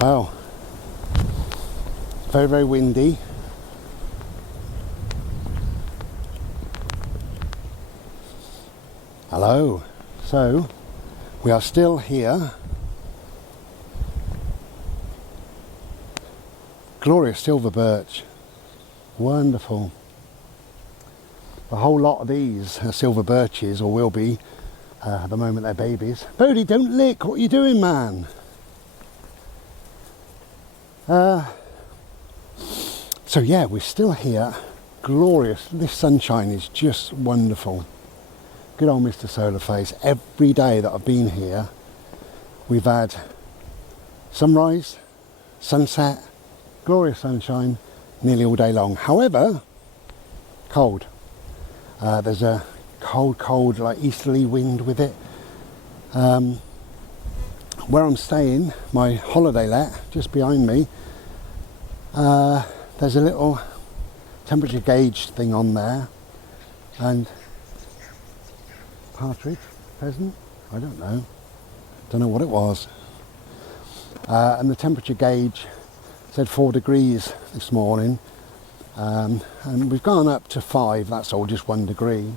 Well, very, very windy. Hello. So, we are still here. Glorious silver birch. Wonderful. A whole lot of these are silver birches, or will be, at the moment they're babies. Bodie, don't lick! What are you doing, man? So yeah, we're still here. Glorious. This sunshine is just wonderful. Good old Mr. Solarface. Every day that I've been here, we've had sunrise, sunset, glorious sunshine, nearly all day long. However, cold. There's a cold, like easterly wind with it. Where I'm staying, my holiday let, just behind me, there's a little temperature gauge thing on there, and partridge, pheasant, I don't know what it was, and the temperature gauge said 4 degrees this morning, and we've gone up to 5, that's all, just 1 degree,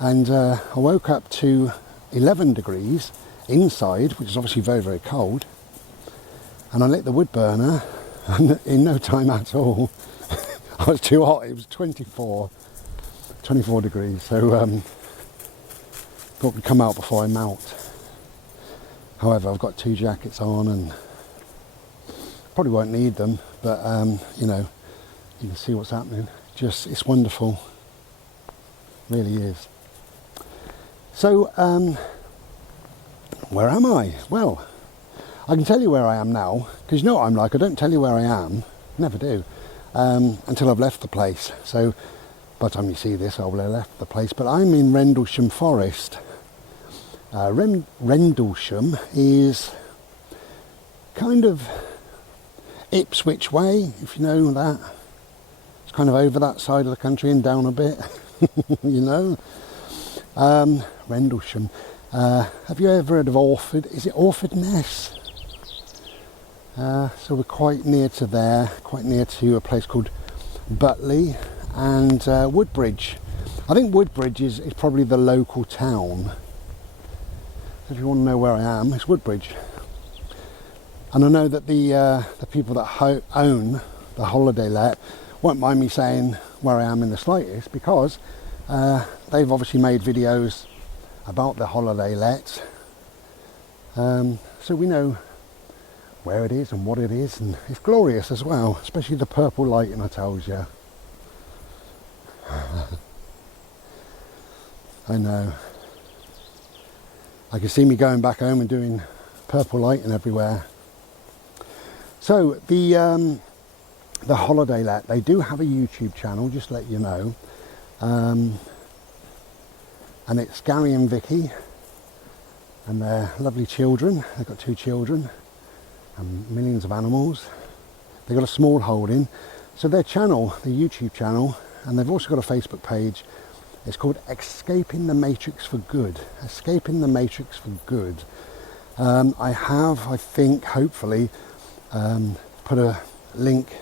and I woke up to 11 degrees inside, which is obviously very, very cold, and I lit the wood burner, and in no time at all I was too hot. It was 24 degrees, so thought we'd come out before I melt. However, I've got 2 jackets on and probably won't need them, but you know, you can see what's happening. Just, it's wonderful, really is. So where am I? Well, I can tell you where I am now, because you know what I'm like, I don't tell you where I am, never do, until I've left the place. So by the time you see this, I will have left the place, but I'm in Rendlesham Forest. Rendlesham is kind of Ipswich way, if you know that. It's kind of over that side of the country and down a bit, you know. Rendlesham. Have you ever heard of Orford? Is it Orford Ness? So we're quite near to there, quite near to a place called Butley and Woodbridge. I think Woodbridge is probably the local town. So if you want to know where I am, it's Woodbridge. And I know that the people that own the holiday let won't mind me saying where I am in the slightest, because they've obviously made videos about the holiday let, so we know where it is and what it is, and it's glorious as well, especially the purple lighting, I tells you. I know. I can see me going back home and doing purple lighting everywhere. So the holiday let, they do have a YouTube channel, just to let you know, and it's Gary and Vicky and their lovely children. They've got 2 children and millions of animals. They've got a small holding, so their channel, the YouTube channel, and they've also got a Facebook page. It's called Escaping the Matrix for Good. Escaping the Matrix for Good. I have, I think, hopefully, put a link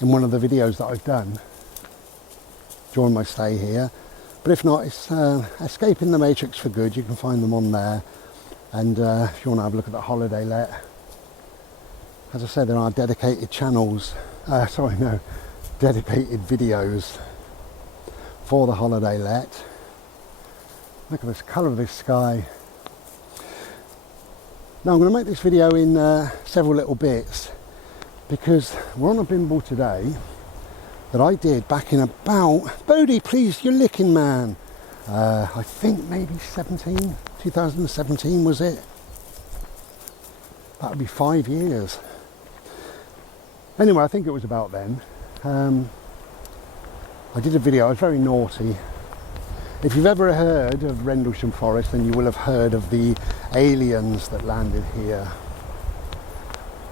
in one of the videos that I've done during my stay here. But if not, it's Escaping the Matrix for Good. You can find them on there. And if you want to have a look at the holiday let, as I said, there are dedicated channels, dedicated videos for the holiday let. Look at this colour of this sky. Now I'm going to make this video in several little bits, because we're on a bimble today that I did back in about, Bodie, please, you're licking, man. I think maybe 2017 was it? That would be 5 years. Anyway, I think it was about then. I did a video, I was very naughty. If you've ever heard of Rendlesham Forest, then you will have heard of the aliens that landed here.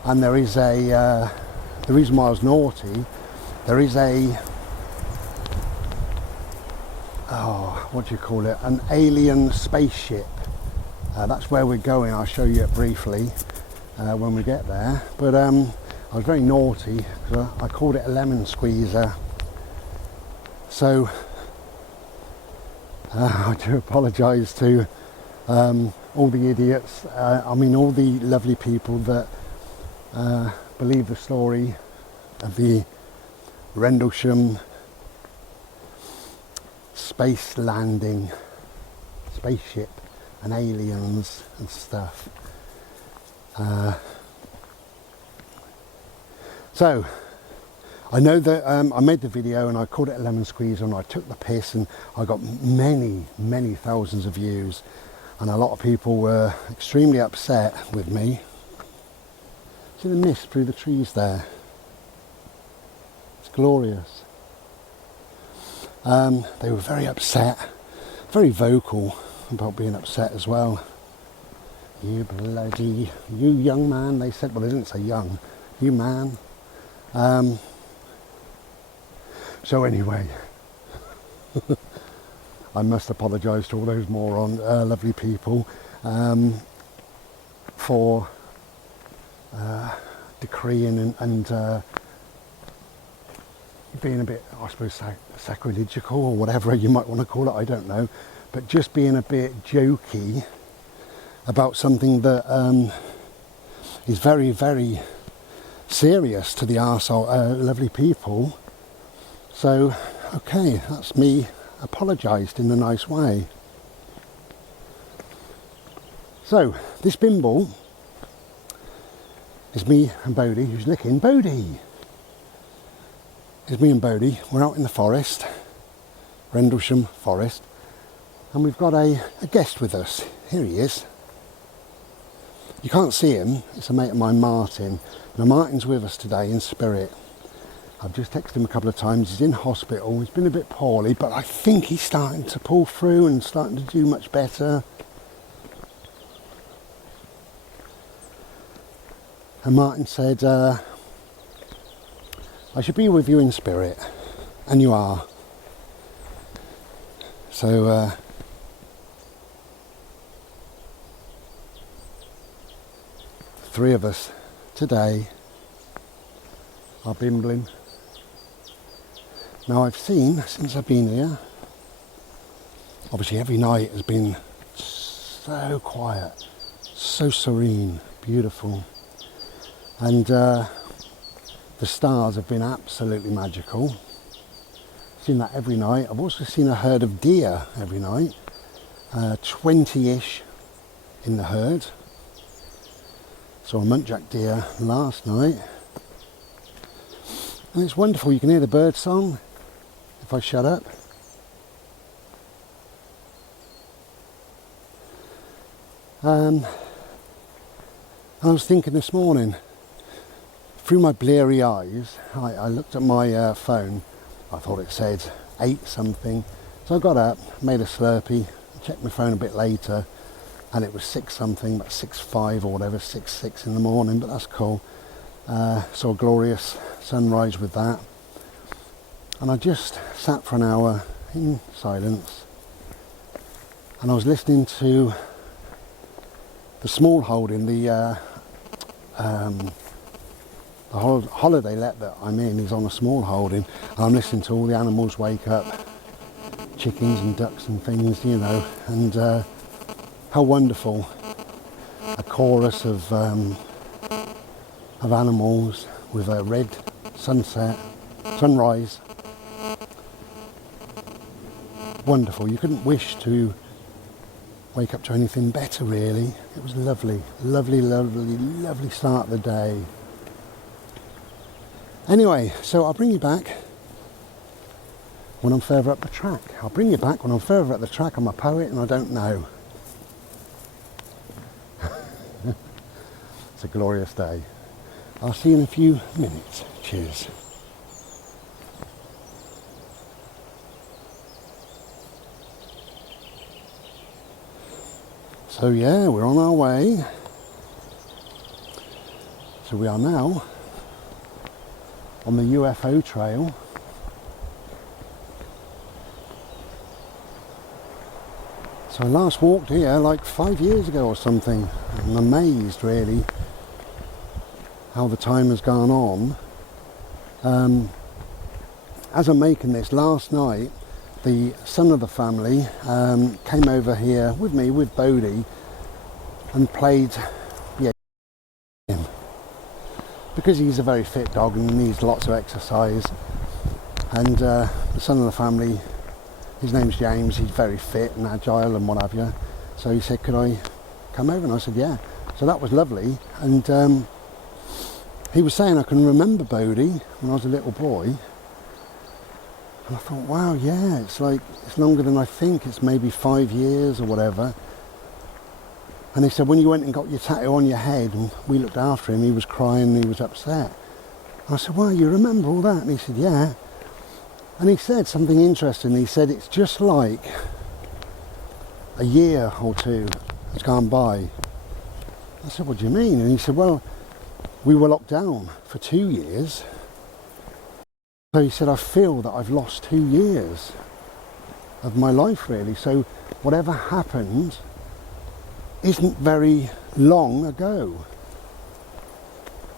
And there is the reason why I was naughty, there is what do you call it, an alien spaceship. That's where we're going, I'll show you it briefly. when we get there. But I was very naughty because I called it a lemon squeezer. So I do apologise to all the idiots, all the lovely people that believe the story of the Rendlesham space landing, spaceship and aliens and stuff. So I know that I made the video and I called it a lemon squeezer and I took the piss, and I got many thousands of views, and a lot of people were extremely upset with me. See the mist through the trees there? It's glorious. They were very upset, very vocal about being upset as well. You young man, they said. Well, they didn't say young, you man. So anyway, I must apologise to all those lovely people, for decreeing and being a bit, I suppose, sacrilegical or whatever you might want to call it, I don't know, but just being a bit jokey about something that is very, very serious to the arsehole lovely people. So, okay, that's me apologised in a nice way. So, this bimble is me and Bodie, who's licking. Bodie! It's me and Bodie. We're out in the forest, Rendlesham Forest, and we've got a guest with us. Here he is. You can't see him, it's a mate of mine, Martin. Now Martin's with us today in spirit. I've just texted him a couple of times. He's in hospital, he's been a bit poorly, but I think he's starting to pull through and starting to do much better. And Martin said, I should be with you in spirit, and you are. So, three of us today are bimbling. Now I've seen, since I've been here, obviously every night has been so quiet, so serene, beautiful, and the stars have been absolutely magical. I've seen that every night. I've also seen a herd of deer every night, 20-ish in the herd. Saw a muntjac deer last night, and it's wonderful. You can hear the bird song if I shut up. I was thinking this morning, through my bleary eyes, I looked at my phone. I thought it said 8 something, so I got up, made a Slurpee, checked my phone a bit later, and it was 6 something, about 6:05 or whatever, 6 in the morning, but that's cool. Saw a glorious sunrise with that, and I just sat for an hour in silence, and I was listening to the small holding, the holiday let that I'm in is on a small holding, and I'm listening to all the animals wake up, chickens and ducks and things, you know, and how wonderful. A chorus of animals with a red sunrise. Wonderful. You couldn't wish to wake up to anything better, really. It was lovely, lovely, lovely, lovely start of the day. Anyway, so I'll bring you back when I'm further up the track. I'll bring you back when I'm further up the track. I'm a poet and I don't know. It's a glorious day. I'll see you in a few minutes. Cheers. So yeah, we're on our way. So we are now on the UFO trail. So I last walked here like 5 years ago or something. I'm amazed really how the time has gone on. As I'm making this, last night the son of the family came over here with me, with Bodhi, and played him, because he's a very fit dog and needs lots of exercise. And the son of the family, his name's James, he's very fit and agile and what have you, so he said, could I come over? And I said yeah. So that was lovely. And he was saying, I can remember Bodhi when I was a little boy. And I thought, wow, yeah, it's like, it's longer than I think. It's maybe 5 years or whatever. And he said, when you went and got your tattoo on your head and we looked after him, he was crying and he was upset. And I said, wow, you remember all that? And he said, yeah. And he said something interesting. He said, it's just like a year or two has gone by. I said, what do you mean? And he said, well, we were locked down for 2 years. So he said, I feel that I've lost 2 years of my life, really. So whatever happened isn't very long ago.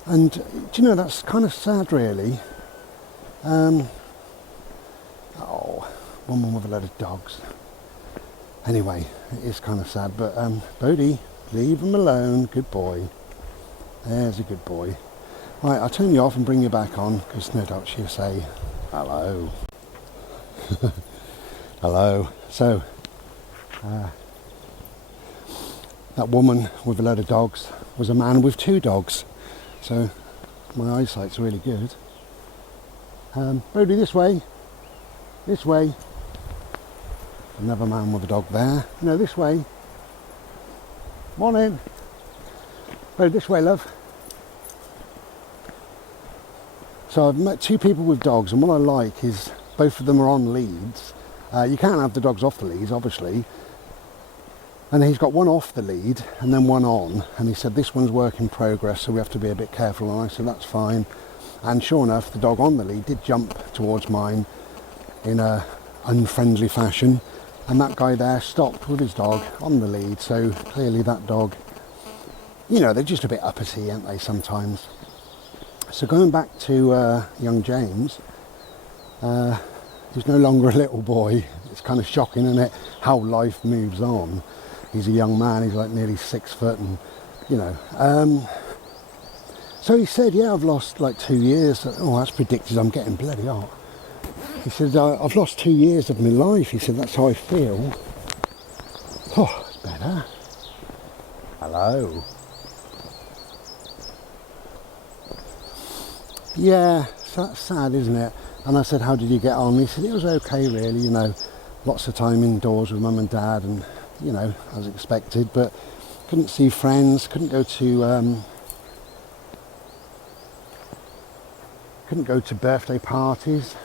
And do you know, that's kind of sad, really. One with a load of dogs. Anyway, it is kind of sad, but Bodhi, leave him alone, good boy. There's a good boy. Right, I'll turn you off and bring you back on, because no doubt she'll say hello. Hello. So, that woman with a load of dogs was a man with 2 dogs. So, my eyesight's really good. Bodhi, this way. This way. Another man with a dog there. No, this way. Morning. Bodhi, this way, love. So I've met 2 people with dogs, and what I like is both of them are on leads. You can't have the dogs off the leads, obviously. And he's got one off the lead and then one on. And he said, this one's work in progress, so we have to be a bit careful. And I said, that's fine. And sure enough, the dog on the lead did jump towards mine in a unfriendly fashion. And that guy there stopped with his dog on the lead. So clearly that dog, you know, they're just a bit uppity, aren't they, sometimes? So going back to young James, he's no longer a little boy. It's kind of shocking, isn't it, how life moves on. He's a young man, he's like nearly 6 foot, and you know. So he said, yeah, I've lost like 2 years. Oh, that's predicted, I'm getting bloody hot. He said, I've lost 2 years of my life. He said, that's how I feel. Oh, it's better. Hello. Yeah, so that's sad, isn't it? And I said, how did you get on? He said, it was okay, really, you know, lots of time indoors with mum and dad, and, you know, as expected, but couldn't see friends, couldn't go to birthday parties,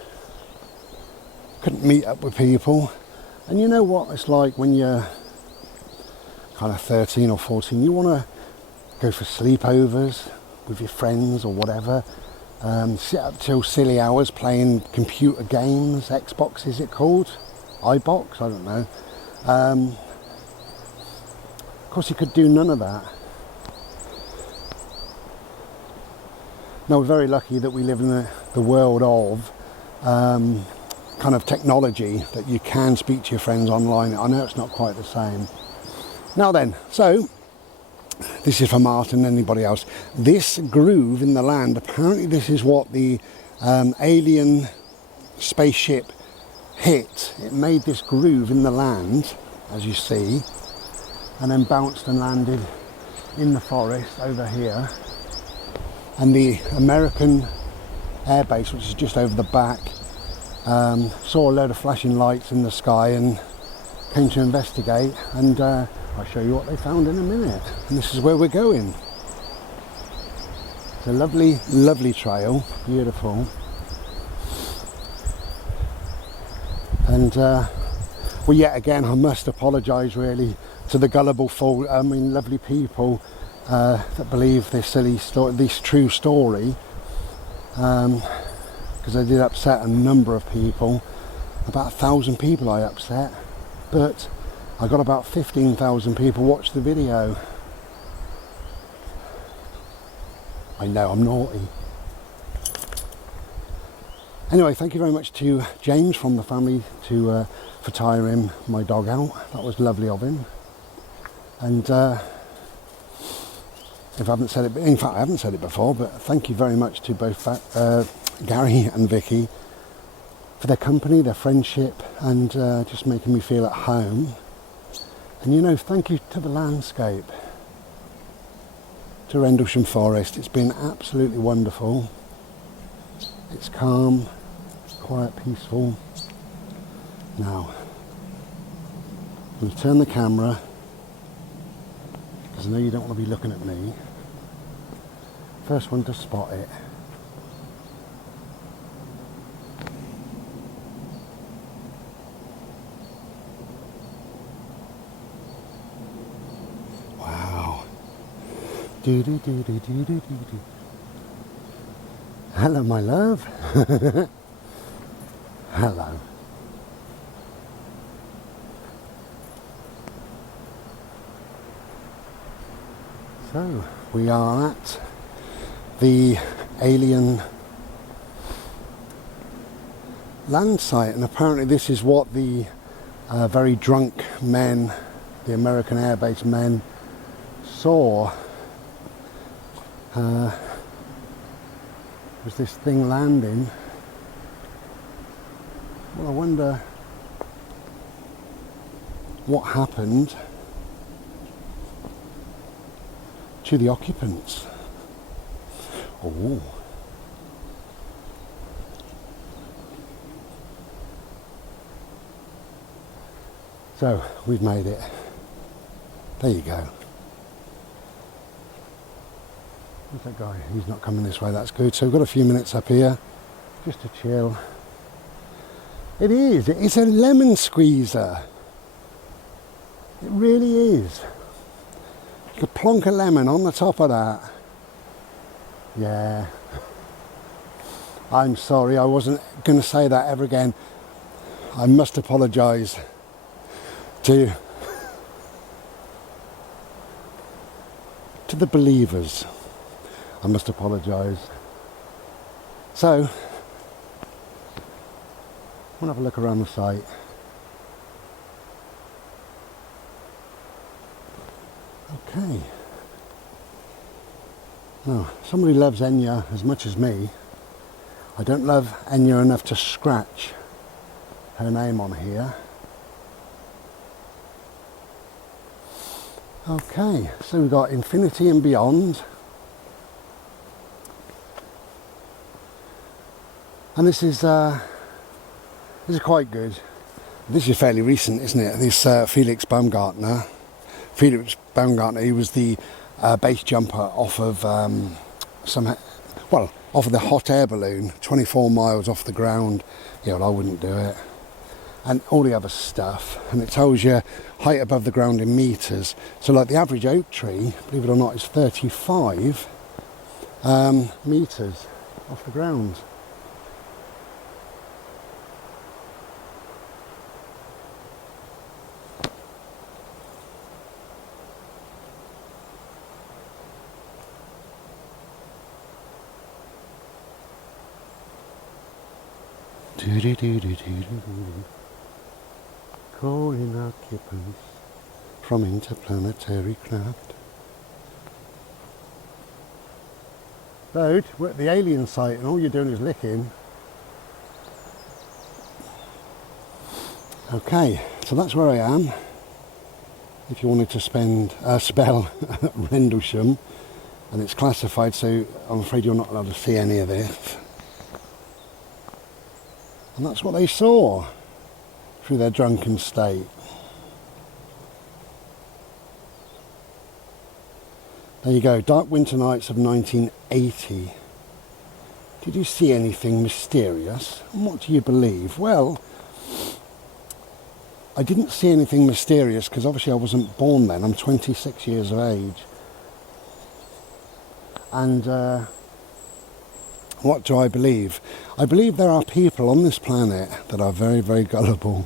couldn't meet up with people. And you know what it's like when you're kind of 13 or 14, you want to go for sleepovers with your friends or whatever. Sit up till silly hours playing computer games. Xbox, is it called? iBox? I don't know. Of course, you could do none of that. Now, we're very lucky that we live in the world of kind of technology, that you can speak to your friends online. I know it's not quite the same. Now then, so this is for Martin and anybody else. This groove in the land, apparently this is what the alien spaceship hit. It made this groove in the land, as you see, and then bounced and landed in the forest over here. And the American airbase, which is just over the back, saw a load of flashing lights in the sky and came to investigate, and I'll show you what they found in a minute. And this is where we're going. It's a lovely, lovely trail, beautiful. And well, yet again, I must apologise really to the gullible fool, lovely people that believe this silly story, this true story, because I did upset a number of people. About 1,000 people I upset, but I got about 15,000 people watch the video. I know, I'm naughty. Anyway, thank you very much to James from the family for tiring my dog out. That was lovely of him. And if I haven't said it, in fact I haven't said it before, but thank you very much to both Gary and Vicky for their company, their friendship, and just making me feel at home. And you know, thank you to the landscape, to Rendlesham Forest. It's been absolutely wonderful. It's calm, quiet, peaceful. Now, I'm going to turn the camera, because I know you don't want to be looking at me. First one to spot it. Wow. Do do do do do do do do. Hello, my love. Hello. So, we are at the alien land site, and apparently this is what the very drunk men, the American Air Base men, saw. Was this thing landing? Well, I wonder what happened to the occupants. Oh. So, we've made it. There you go. Where's that guy? He's not coming this way, that's good. So we've got a few minutes up here, just to chill. It is, it's a lemon squeezer. It really is. You could plonk a lemon on the top of that. Yeah. I'm sorry, I wasn't going to say that ever again. I must apologise to the believers. I must apologise. So, we'll have a look around the site. Okay. Now, somebody loves Enya as much as me. I don't love Enya enough to scratch her name on here. Okay, so we've got Infinity and Beyond. And this is quite good. This is fairly recent, isn't it? This Felix Baumgartner, he was the base jumper off of off of the hot air balloon, 24 miles off the ground. Yeah, well, I wouldn't do it. And all the other stuff, and it tells you height above the ground in metres. So like the average oak tree, believe it or not, is 35 metres off the ground. Calling occupants from interplanetary craft. So, we're at the alien site and all you're doing is licking. Okay, so that's where I am. If you wanted to spell Rendlesham, and it's classified, so I'm afraid you're not allowed to see any of this. And that's what they saw through their drunken state. There you go, dark winter nights of 1980. Did you see anything mysterious? And what do you believe? Well, I didn't see anything mysterious because obviously I wasn't born then. I'm 26 years of age. And what do I believe? I believe there are people on this planet that are very, very gullible.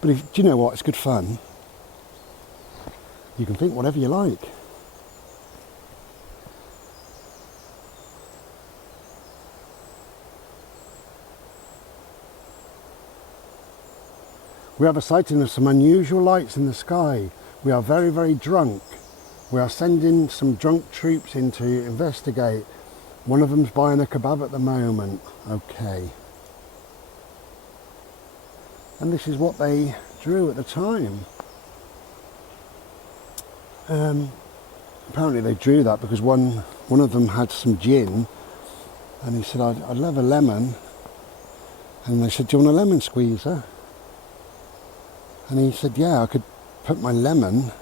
But do you know what? It's good fun. You can think whatever you like. We have a sighting of some unusual lights in the sky. We are very, very drunk. We are sending some drunk troops in to investigate. One of them's buying a kebab at the moment. Okay. And this is what they drew at the time. Apparently they drew that because one of them had some gin, and he said, I'd love a lemon. And they said, do you want a lemon squeezer? And he said, yeah, I could put my lemon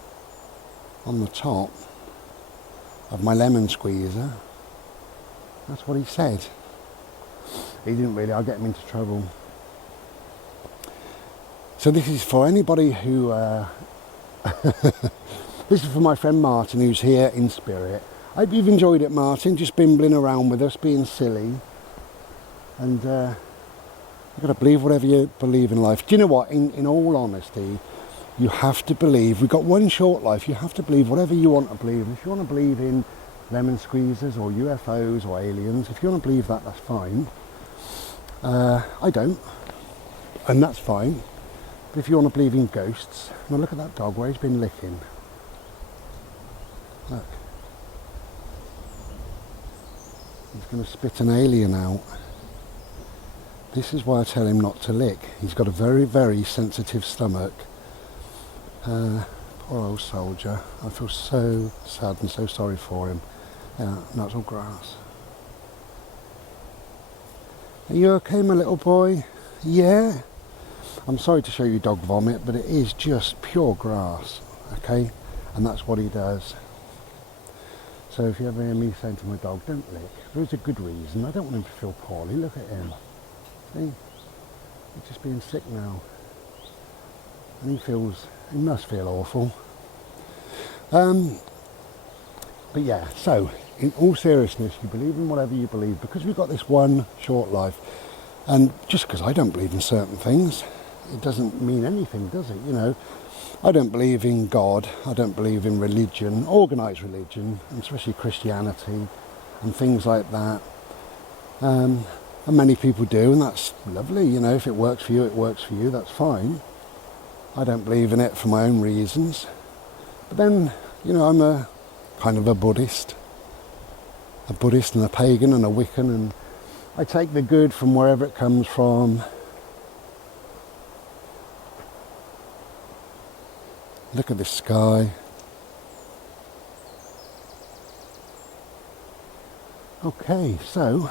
on the top of my lemon squeezer. That's what he said. He didn't really, I'll get him into trouble. So this is for anybody who, this is for my friend Martin, who's here in spirit. I hope you've enjoyed it, Martin, just bimbling around with us, being silly. And you've got to believe whatever you believe in life. Do you know what, in all honesty, you have to believe, we've got one short life, you have to believe whatever you want to believe. If you want to believe in lemon squeezers or UFOs or aliens, if you want to believe that, that's fine. I don't, and that's fine. But if you want to believe in ghosts, now look at that dog where he's been licking. Look. He's going to spit an alien out. This is why I tell him not to lick. He's got a very, very sensitive stomach. Poor old soldier. I feel so sad and so sorry for him. Yeah, no, it's all grass. Are you okay, my little boy? Yeah? I'm sorry to show you dog vomit, but it is just pure grass, okay? And that's what he does. So if you ever hear me saying to my dog, don't lick, there is a good reason. I don't want him to feel poorly. Look at him. See? He's just being sick now. And he must feel awful. But yeah, so in all seriousness, you believe in whatever you believe, because we've got this one short life. And just because I don't believe in certain things, it doesn't mean anything, does it? You know, I don't believe in God. I don't believe in religion, organised religion, and especially Christianity and things like that. And many people do, and that's lovely. You know, if it works for you, it works for you. That's fine. I don't believe in it for my own reasons. But then, you know, I'm a kind of a Buddhist and a pagan and a Wiccan, and I take the good from wherever it comes from. Look at this sky. Okay, so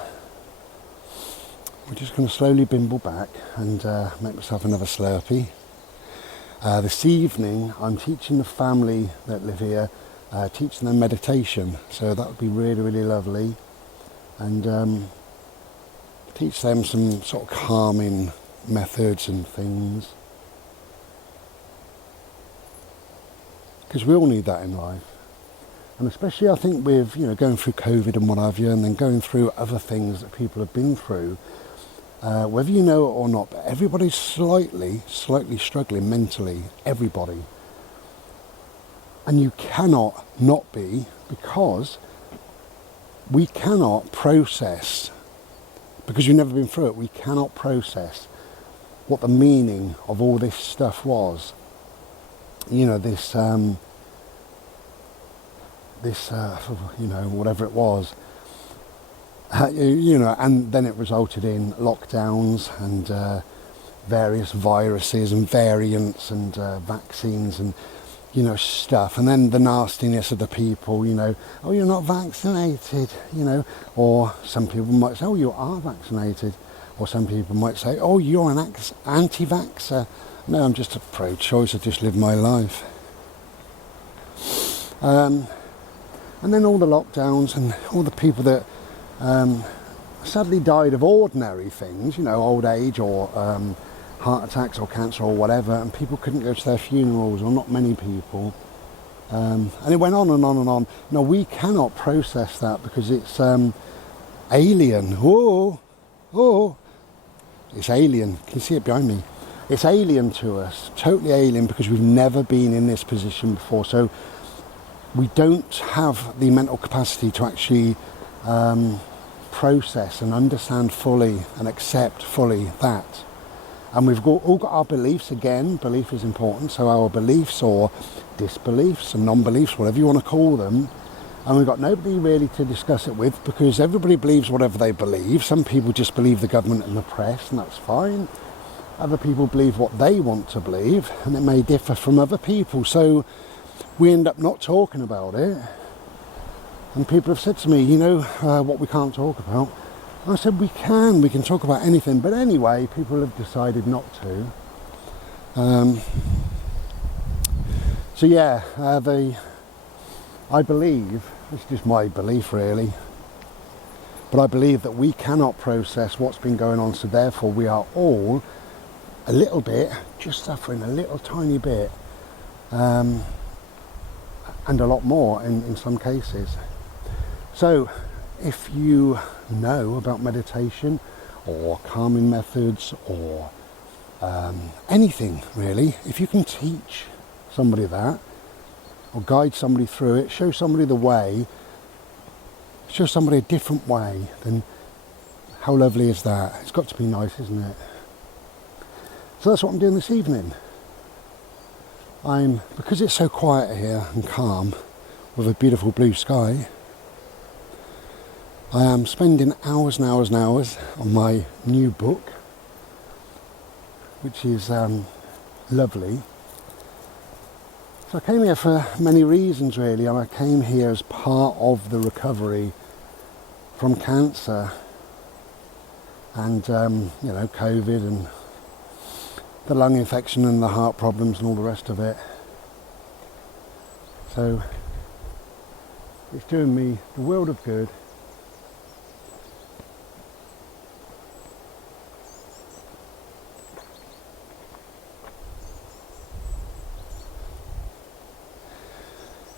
we're just going to slowly bimble back and make myself another Slurpee. This evening I'm teaching the family that live here, teaching them meditation, so that would be really, really lovely, and teach them some sort of calming methods and things, because we all need that in life. And especially I think with, you know, going through COVID and what have you, and then going through other things that people have been through, whether you know it or not, but everybody's slightly struggling mentally, everybody. And you cannot not be, because we cannot process, because you've never been through it, we cannot process what the meaning of all this stuff was. You know, this, you know, whatever it was. You know, and then it resulted in lockdowns and various viruses and variants and vaccines and, you know, stuff. And then the nastiness of the people, you know, oh, you're not vaccinated, you know, or some people might say, oh, you are vaccinated, or some people might say, oh, you're an anti-vaxxer. No, I'm just a pro-choice. I just live my life. And then all the lockdowns and all the people that sadly died of ordinary things, you know, old age or heart attacks or cancer or whatever, and people couldn't go to their funerals, or not many people. And it went on and on and on. No, we cannot process that because it's alien. Oh, it's alien. Can you see it behind me? It's alien to us, totally alien, because we've never been in this position before. So we don't have the mental capacity to actually process and understand fully and accept fully that. And we've all got our beliefs. Again, belief is important. So our beliefs or disbeliefs and non-beliefs, whatever you want to call them. And we've got nobody really to discuss it with, because everybody believes whatever they believe. Some people just believe the government and the press, and that's fine. Other people believe what they want to believe, and it may differ from other people. So we end up not talking about it. And people have said to me, what we can't talk about. And I said, we can talk about anything. But anyway, people have decided not to. I believe, it's just my belief really, but I believe that we cannot process what's been going on, so therefore we are all a little bit, just suffering a little tiny bit, and a lot more in some cases. So if you know about meditation or calming methods or anything really, if you can teach somebody that, or guide somebody through it, show somebody the way, show somebody a different way, then how lovely is that? It's got to be nice, isn't it? So that's what I'm doing this evening. Because it's so quiet here and calm with a beautiful blue sky, I am spending hours and hours and hours on my new book, which is lovely. So I came here for many reasons really, and I came here as part of the recovery from cancer and COVID and the lung infection and the heart problems and all the rest of it. So it's doing me the world of good.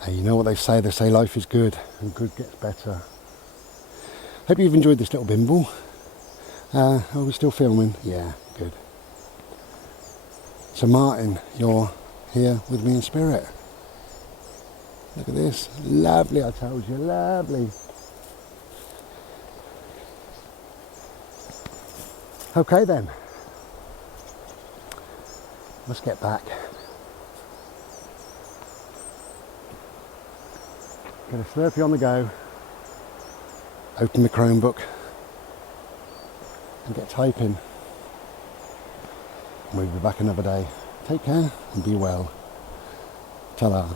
And you know what they say life is good and good gets better. Hope you've enjoyed this little bimble. Are we still filming? Yeah, good. So Martin, you're here with me in spirit. Look at this, lovely, I told you, lovely. Okay then, let's get back. Get a Slurpee on the go, open the Chromebook and get typing. We'll be back another day. Take care and be well. Ta-da.